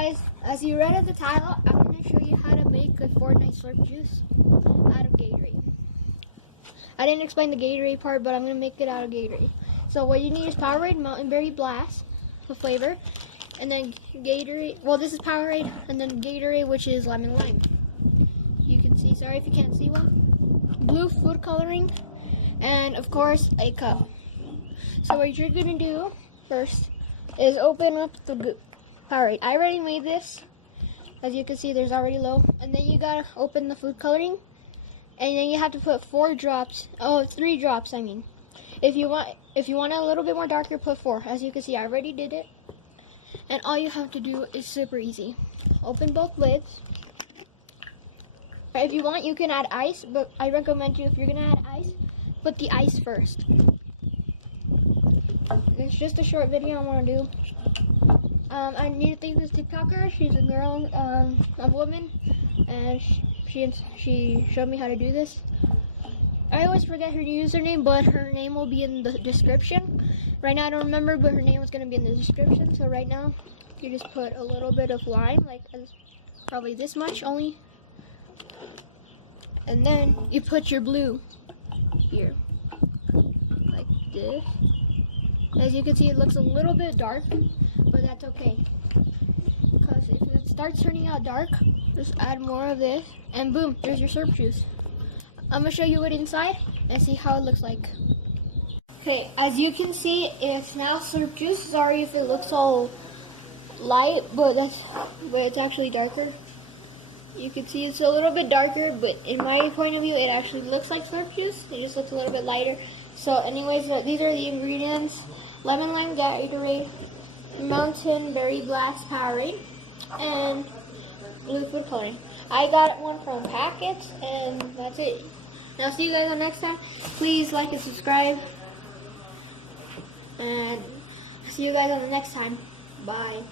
guys, as you read at the title, I'm going to show you how to make a Fortnite Slurp juice out of Gatorade. I didn't explain the Gatorade part, but I'm going to make it out of Gatorade. So what you need is Powerade Mountain Berry Blast, the flavor, and then Gatorade, well this is Powerade, and then Gatorade, which is lemon lime. You can see, sorry if you can't see well, blue food coloring, and of course a cup. So what you're going to do first is open up the Powerade. I already made this. As you can see, there's already low. And then you gotta open the food coloring, and then you have to put 3 drops. I mean, if you want it a little bit more darker, put 4. As you can see, I already did it. And all you have to do is super easy. Open both lids. If you want, you can add ice, but I recommend you, if you're gonna add ice, put the ice first. It's just a short video I want to do. I need to thank this TikToker. She's a girl, a woman, and she showed me how to do this. I always forget her username, but her name will be in the description. Right now I don't remember, but her name was going to be in the description. So right now, you just put a little bit of lime, like probably this much only. And then you put your blue here, like this. As you can see, it looks a little bit dark, but that's okay. Because if it starts turning out dark, just add more of this, and boom, there's your Slurp juice. I'm going to show you it inside and see how it looks like. Okay, as you can see, it's now Slurp juice. Sorry if it looks all light, but it's actually darker. You can see it's a little bit darker, but in my point of view, it actually looks like Slurp juice. It just looks a little bit lighter. So anyways, these are the ingredients. Lemon lime Gatorade, Mountain Berry Blast Powerade, and blue food coloring. I got one from Packets, and that's it. Now see you guys on next time. Please like and subscribe, and see you guys on the next time. Bye.